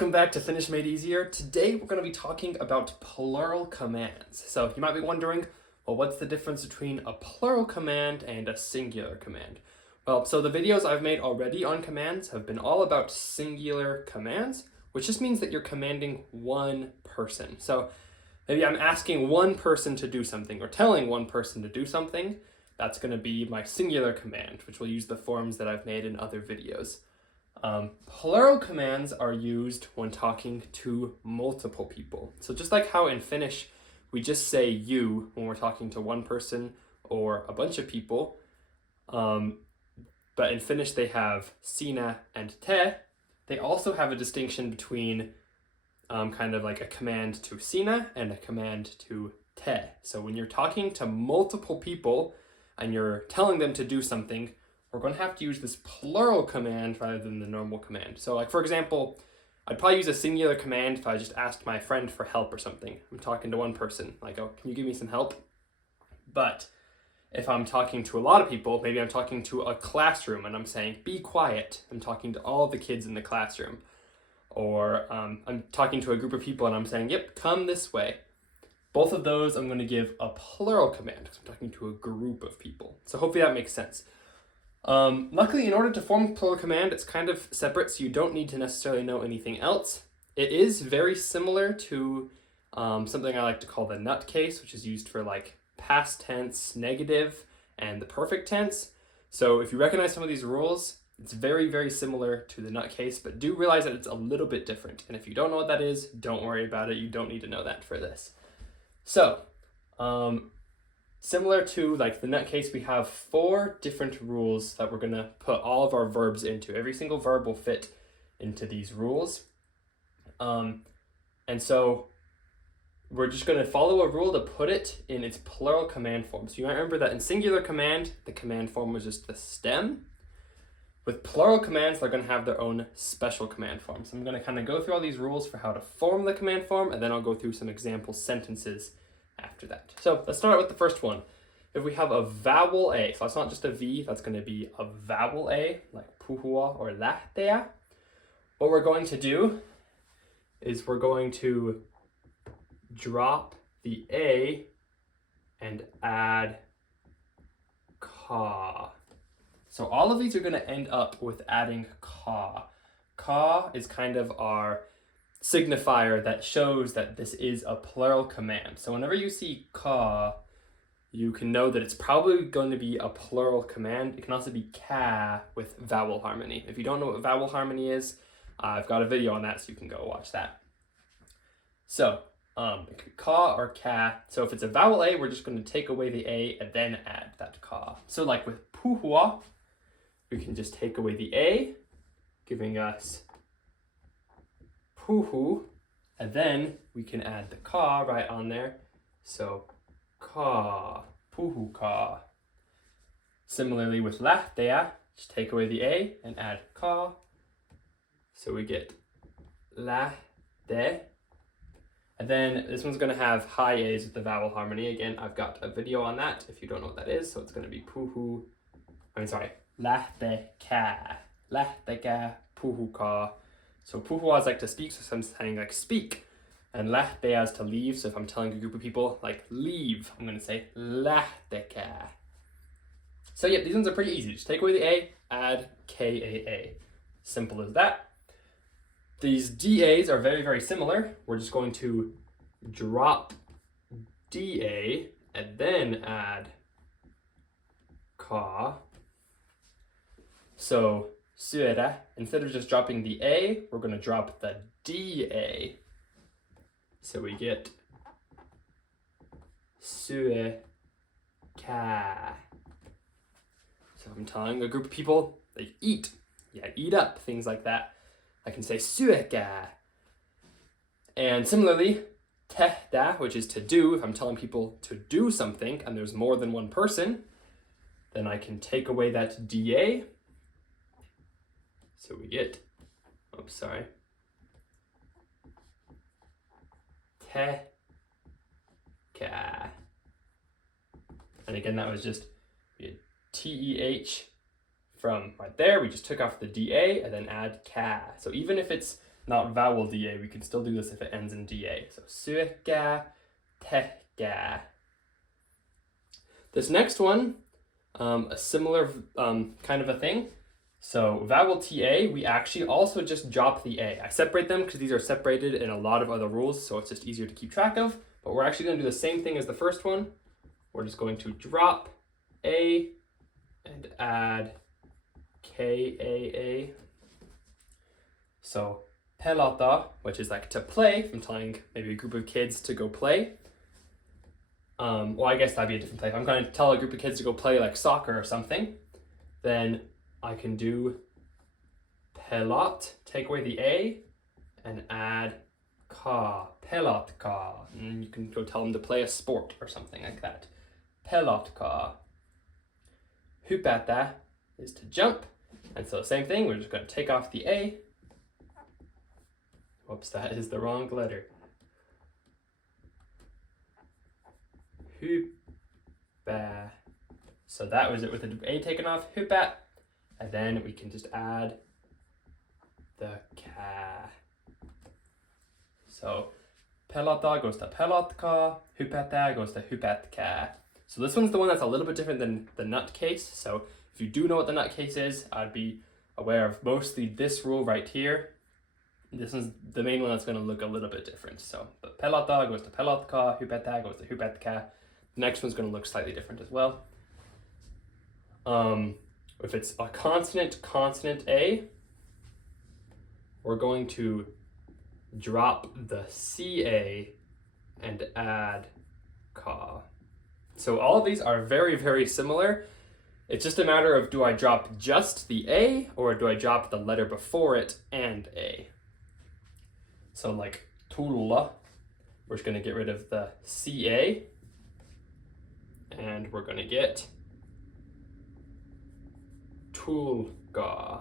Welcome back to Finnish Made Easier. Today we're going to be talking about plural commands. So you might be wondering, well, what's the difference between a plural command and a singular command? Well, so the videos I've made already on commands have been all about singular commands, which just means that you're commanding one person. So maybe I'm asking one person to do something or telling one person to do something. That's going to be my singular command, which will use the forms that I've made in other videos. Plural commands are used when talking to multiple people. So just like how in Finnish, we just say you when we're talking to one person or a bunch of people. But in Finnish, they have sinä and te. They also have a distinction between kind of like a command to sinä and a command to te. So when you're talking to multiple people and you're telling them to do something, we're going to have to use this plural command rather than the normal command. So like, for example, I'd probably use a singular command if I just asked my friend for help or something. I'm talking to one person, like, oh, can you give me some help? But if I'm talking to a lot of people, maybe I'm talking to a classroom and I'm saying, be quiet. I'm talking to all the kids in the classroom. Or I'm talking to a group of people and I'm saying, yep, come this way. Both of those I'm going to give a plural command because I'm talking to a group of people. So hopefully that makes sense. Luckily, in order to form a plural command, it's kind of separate, so you don't need to necessarily know anything else. It is very similar to something I like to call the nut case, which is used for like past tense, negative, and the perfect tense. So if you recognize some of these rules, it's very, very similar to the nut case, but do realize that it's a little bit different. And if you don't know what that is, don't worry about it. You don't need to know that for this. So, similar to like the nut case, we have 4 different rules that we're going to put all of our verbs into. Every single verb will fit into these rules. And so we're just going to follow a rule to put it in its plural command form. So you might remember that in singular command, the command form was just the stem. With plural commands, they're going to have their own special command form. So I'm going to kind of go through all these rules for how to form the command form, and then I'll go through some example sentences after that. So let's start with the first one. If we have a vowel A, so that's not just a V, that's going to be a vowel A, like puhua or lähteä. What we're going to do is we're going to drop the A and add ka. So all of these are going to end up with adding ka. Ka is kind of our signifier that shows that this is a plural command. So whenever you see ka, you can know that it's probably going to be a plural command. It can also be ka with vowel harmony. If you don't know what vowel harmony is, I've got a video on that, so you can go watch that. So ka or ka. So if it's a vowel A, we're just going to take away the A and then add that ka. So like with puhua, we can just take away the A, giving us puhu, and then we can add the ka right on there. So ka, puhu ka. Similarly with lähteä, just take away the A and add ka. So we get lähte. And then this one's going to have high A's with the vowel harmony. Again, I've got a video on that if you don't know what that is. So it's going to be lähtekä, lähtekä, puhukaa. So puhua is like to speak, so I'm saying like speak. And lähteä is to leave, so if I'm telling a group of people like leave, I'm going to say lähtekä. So yeah, these ones are pretty easy. Just take away the A, add kaa. Simple as that. These DAs are very, very similar. We're just going to drop DA and then add ka. So syödä, instead of just dropping the A, we're going to drop the DA. So we get syökää. So I'm telling a group of people, they eat. Yeah, eat up, things like that. I can say syökää. And similarly, tehdä, which is to do, if I'm telling people to do something and there's more than one person, then I can take away that DA. So we get, tehkä. And again, that was just TEH from right there. We just took off the DA and then add ka. So even if it's not vowel DA. We can still do this if it ends in DA. So syökää, tehkää. This next one, a similar kind of a thing. So vowel TA, we actually also just drop the A. I separate them because these are separated in a lot of other rules, so it's just easier to keep track of. But we're actually going to do the same thing as the first one. We're just going to drop A and add KAA. So pelata, which is like to play, if I'm telling maybe a group of kids to go play. Well, I guess that'd be a different play. If I'm going to tell a group of kids to go play like soccer or something, then I can do pelat, take away the A, and add ka, pelat ka. And you can go tell them to play a sport or something like that. Pelat ka. Hypätä is to jump. And so the same thing, we're just going to take off the A. Whoops, that is the wrong letter. Hyppää. So that was it with the A taken off, hyppää. And then we can just add the ka. So pelata goes to pelatkaa, hypätä goes to hypätkää. So this one's the one that's a little bit different than the nut case. So if you do know what the nut case is, I'd be aware of mostly this rule right here. This is the main one that's going to look a little bit different. So but pelata goes to pelatkaa, hypätä goes to hypätkää. The next one's going to look slightly different as well. If it's a consonant A, we're going to drop the CA and add ka. So all of these are very, very similar. It's just a matter of, do I drop just the A or do I drop the letter before it and A? So like tulla, we're just going to get rid of the CA and we're going to get tulga.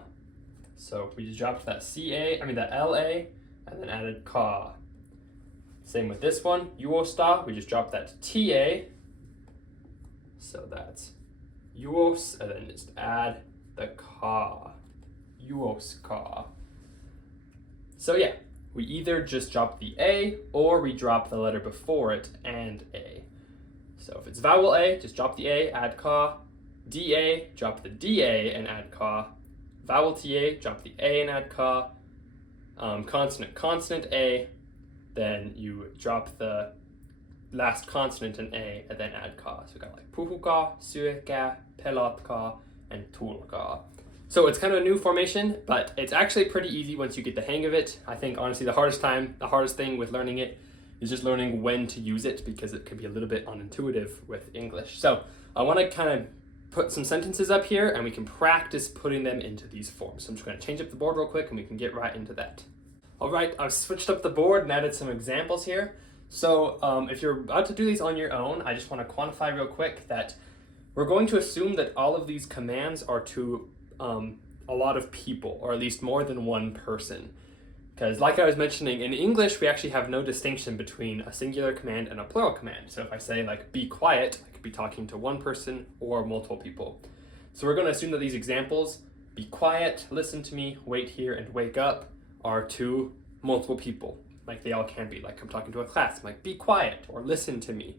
So we just dropped that that LA and then added ka. Same with this one, juosta, we just dropped that TA. So that's juos, and then just add the ka, juoska. So yeah, we either just drop the A or we drop the letter before it and A. So if it's vowel A, just drop the A, add ka. DA, drop the DA and add ka. Vowel TA, drop the A and add ka. Consonant A, then you drop the last consonant in A and then add ka. So we got like puhuka, syökää, pelatkaa, and tulkaa. So it's kind of a new formation, but it's actually pretty easy once you get the hang of it. I think honestly the hardest thing with learning it is just learning when to use it, because it can be a little bit unintuitive with English. So I want to kind of put some sentences up here and we can practice putting them into these forms. So I'm just going to change up the board real quick and we can get right into that. All right, I've switched up the board and added some examples here. So if you're about to do these on your own, I just want to quantify real quick that we're going to assume that all of these commands are to a lot of people, or at least more than one person. Because like I was mentioning, in English, we actually have no distinction between a singular command and a plural command. So if I say like be quiet, I could be talking to one person or multiple people. So we're going to assume that these examples, be quiet, listen to me, wait here, and wake up, are to multiple people. Like they all can be. Like I'm talking to a class, I'm like be quiet or listen to me.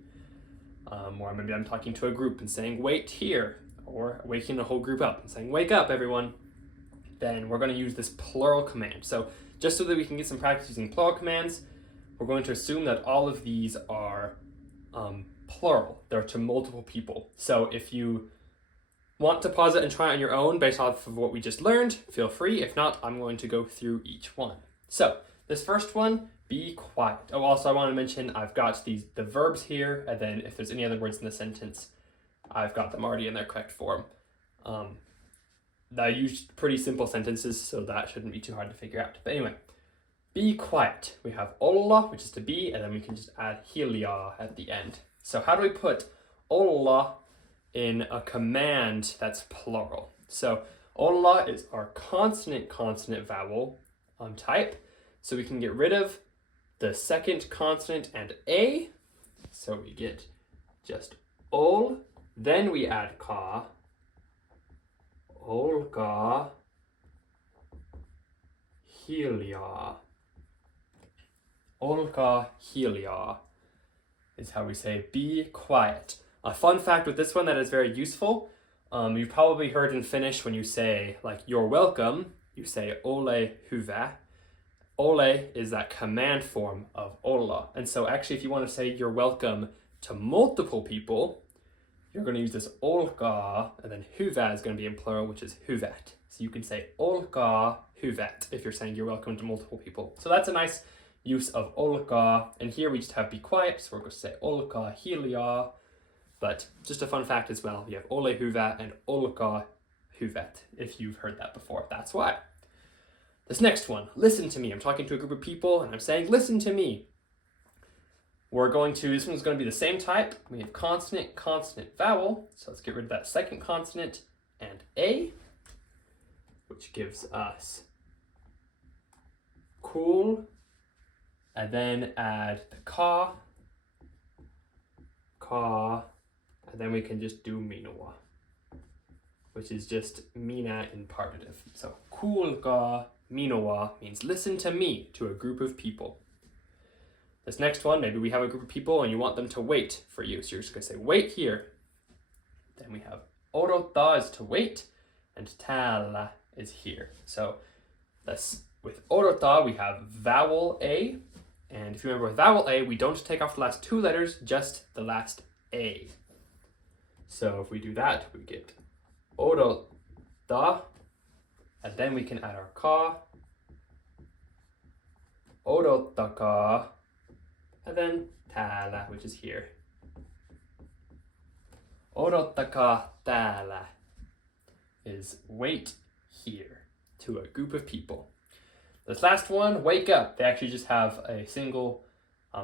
Or maybe I'm talking to a group and saying wait here, or waking a whole group up and saying wake up everyone. Then we're going to use this plural command. So just so that we can get some practice using plural commands, we're going to assume that all of these are plural. They're to multiple people. So if you want to pause it and try it on your own based off of what we just learned, feel free. If not, I'm going to go through each one. So this first one, be quiet. Oh, also I want to mention I've got the verbs here, and then if there's any other words in the sentence, I've got them already in their correct form. I used pretty simple sentences, so that shouldn't be too hard to figure out. But anyway, be quiet. We have olla, which is to be, and then we can just add hiljaa at the end. So how do we put olla in a command that's plural? So olla is our consonant vowel type. So we can get rid of the second consonant and A. So we get just ol, then we add ka, olkaa, hiljaa. Olkaa hiljaa is how we say be quiet. A fun fact with this one that is very useful, you've probably heard in Finnish when you say like you're welcome, you say ole hyvä. Ole is that command form of olla. And so actually if you want to say you're welcome to multiple people, you're going to use this olkaa, and then hyvä is going to be in plural, which is hyvät. So you can say olkaa hyvät if you're saying you're welcome to multiple people. So that's a nice use of olkaa. And here we just have be quiet, so we're going to say olkaa hiljaa. But just a fun fact as well, you have ole hyvä and olkaa hyvät, if you've heard that before. That's why. This next one, listen to me. I'm talking to a group of people and I'm saying, listen to me. This one's going to be the same type. We have consonant, consonant, vowel. So let's get rid of that second consonant and A, which gives us cool. And then add the ka, and then we can just do minua, which is just mina in partitive. So kuulkaa minua means listen to me to a group of people. This next one, maybe we have a group of people and you want them to wait for you. So you're just going to say wait here. Then we have odottaa is to wait, and täällä is here. So with odottaa we have vowel A. And if you remember with vowel A, we don't take off the last two letters, just the last A. So if we do that, we get odottaa, and then we can add our ka, odottakaa, and then täällä, which is here. Odottakaa täällä is wait here to a group of people. This last one, wake up. They actually just have a single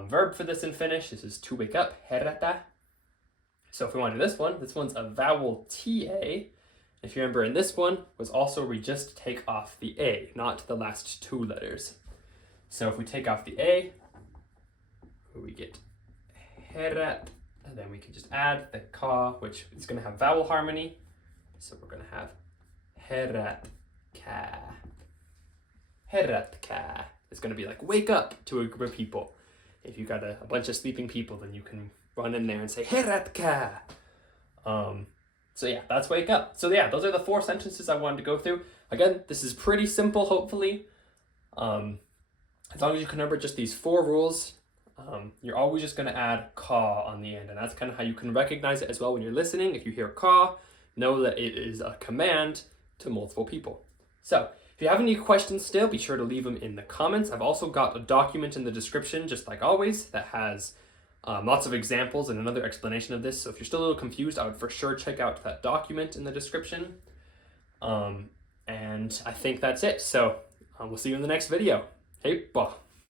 verb for this in Finnish. This is to wake up, herätä. So if we want to do this one's a vowel TA. If you remember in this one was also we just take off the A, not the last two letters. So if we take off the A, we get herät, and then we can just add the ka, which is going to have vowel harmony. So we're going to have herätkää. Herätkää is going to be like wake up to a group of people. If you got a bunch of sleeping people, then you can run in there and say herätkää. So yeah, that's wake up. So yeah, those are the 4 sentences I wanted to go through. Again, this is pretty simple, hopefully. As long as you can remember just these 4 rules, you're always just going to add ka on the end. And that's kind of how you can recognize it as well when you're listening. If you hear ka, know that it is a command to multiple people. So if you have any questions still, be sure to leave them in the comments. I've also got a document in the description, just like always, that has lots of examples and another explanation of this. So if you're still a little confused, I would for sure check out that document in the description. And I think that's it. So we'll see you in the next video. Heippa!